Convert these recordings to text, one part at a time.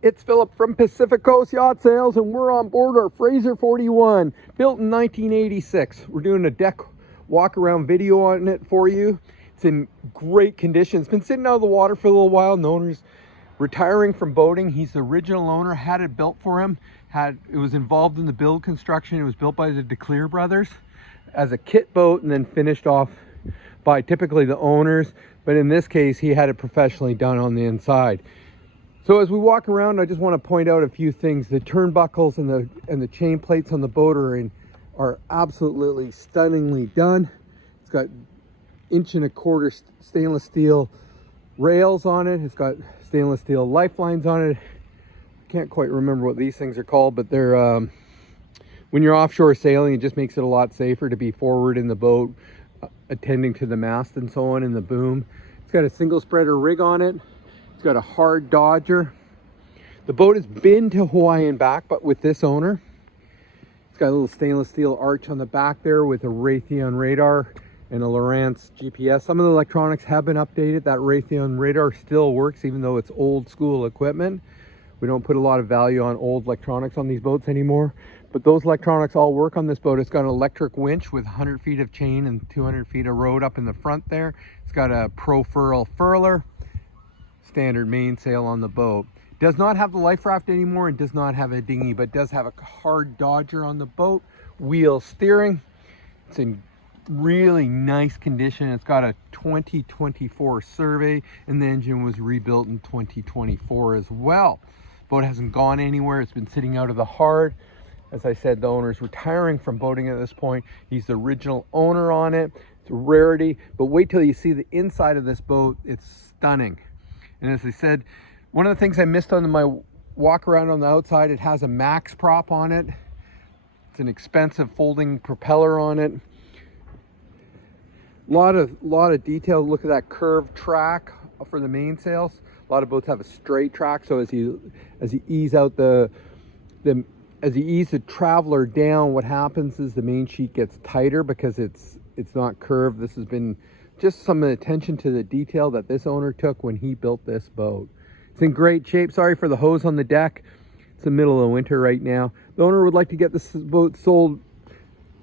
It's Philip from Pacific Coast Yacht Sales, and we're on board our Fraser 41, built in 1986. We're doing a deck walk around video on it for you. It's in great condition. It's been sitting out of the water for a little while. The owner's retiring from boating. He's the original owner, had it built for him. It was involved in the build construction. It was built by the DeClear brothers as a kit boat and then finished off by typically the owners. But in this case, he had it professionally done on the inside. So as we walk around, I just want to point out a few things. The turnbuckles and the chain plates on the boat are absolutely stunningly done. It's got 1.25 inch stainless steel rails on it. It's got stainless steel lifelines on it. Can't quite remember what these things are called, but they're when you're offshore sailing, it just makes it a lot safer to be forward in the boat, attending to the mast and so on in the boom. It's got a single spreader rig on it. It's got a hard dodger. The boat has been to Hawaii and back, but with this owner. It's got a little stainless steel arch on the back there with a Raytheon radar and a Lowrance GPS. Some of the electronics have been updated. That Raytheon radar still works even though it's old school equipment. We don't put a lot of value on old electronics on these boats anymore, but those electronics all work on this boat. It's got an electric winch with 100 feet of chain and 200 feet of rode up in the front there. It's got a pro furler. Standard mainsail on the boat. Does not have the life raft anymore and does not have a dinghy, but does have a hard dodger on the boat. Wheel steering. It's in really nice condition. It's got a 2024 survey and the engine was rebuilt in 2024 as well. Boat hasn't gone anywhere. It's been sitting out of the hard. As I said, the owner's retiring from boating at this point. He's the original owner on it. It's a rarity, but wait till you see the inside of this boat. It's stunning. And as I said, one of the things I missed on my walk around on the outside, it has a max prop on it. It's an expensive folding propeller on it. Lot of detail. Look at that curved track for the mainsails. A lot of boats have a straight track, so as you ease out as you ease the traveler down, what happens is the main sheet gets tighter because it's not curved. This has been just some attention to the detail that this owner took when he built this boat. It's in great shape. Sorry for the hose on the deck. It's the middle of winter right now. The owner would like to get this boat sold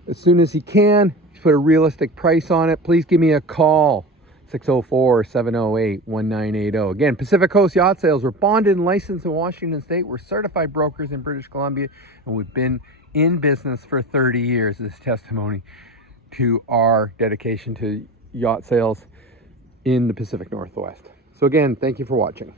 as soon as he can. He's put a realistic price on it. Please give me a call. 604-708-1980. Again, Pacific Coast Yacht Sales. We're bonded and licensed in Washington State. We're certified brokers in British Columbia, and we've been in business for 30 years. This is testimony to our dedication to yacht sales in the Pacific Northwest. So again, thank you for watching.